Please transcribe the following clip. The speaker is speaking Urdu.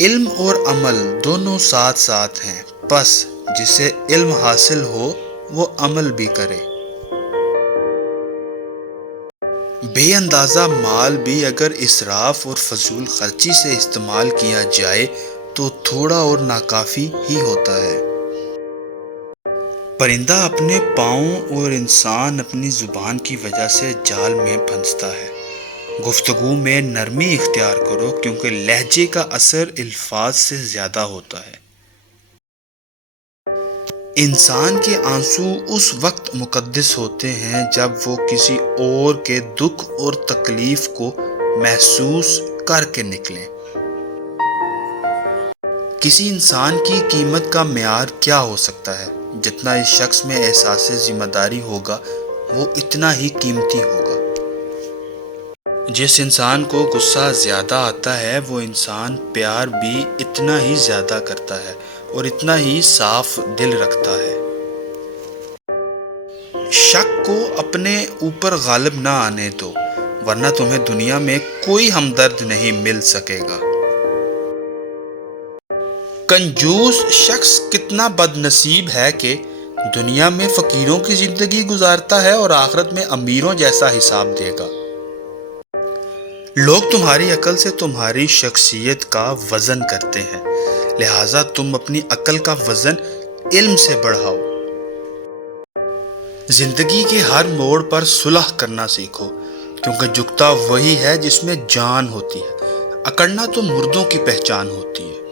علم اور عمل دونوں ساتھ ساتھ ہیں، بس جسے علم حاصل ہو وہ عمل بھی کرے۔ بے اندازہ مال بھی اگر اسراف اور فضول خرچی سے استعمال کیا جائے تو تھوڑا اور ناکافی ہی ہوتا ہے۔ پرندہ اپنے پاؤں اور انسان اپنی زبان کی وجہ سے جال میں پھنستا ہے۔ گفتگو میں نرمی اختیار کرو کیونکہ لہجے کا اثر الفاظ سے زیادہ ہوتا ہے۔ انسان کے آنسو اس وقت مقدس ہوتے ہیں جب وہ کسی اور کے دکھ اور تکلیف کو محسوس کر کے نکلیں۔ کسی انسان کی قیمت کا معیار کیا ہو سکتا ہے؟ جتنا اس شخص میں احساس ذمہ داری ہوگا وہ اتنا ہی قیمتی ہوگا۔ جس انسان کو غصہ زیادہ آتا ہے وہ انسان پیار بھی اتنا ہی زیادہ کرتا ہے اور اتنا ہی صاف دل رکھتا ہے۔ شک کو اپنے اوپر غالب نہ آنے دو ورنہ تمہیں دنیا میں کوئی ہمدرد نہیں مل سکے گا۔ کنجوس شخص کتنا بد نصیب ہے کہ دنیا میں فقیروں کی زندگی گزارتا ہے اور آخرت میں امیروں جیسا حساب دے گا۔ لوگ تمہاری عقل سے تمہاری شخصیت کا وزن کرتے ہیں، لہٰذا تم اپنی عقل کا وزن علم سے بڑھاؤ۔ زندگی کے ہر موڑ پر صلح کرنا سیکھو کیونکہ جھکتا وہی ہے جس میں جان ہوتی ہے، اکڑنا تو مردوں کی پہچان ہوتی ہے۔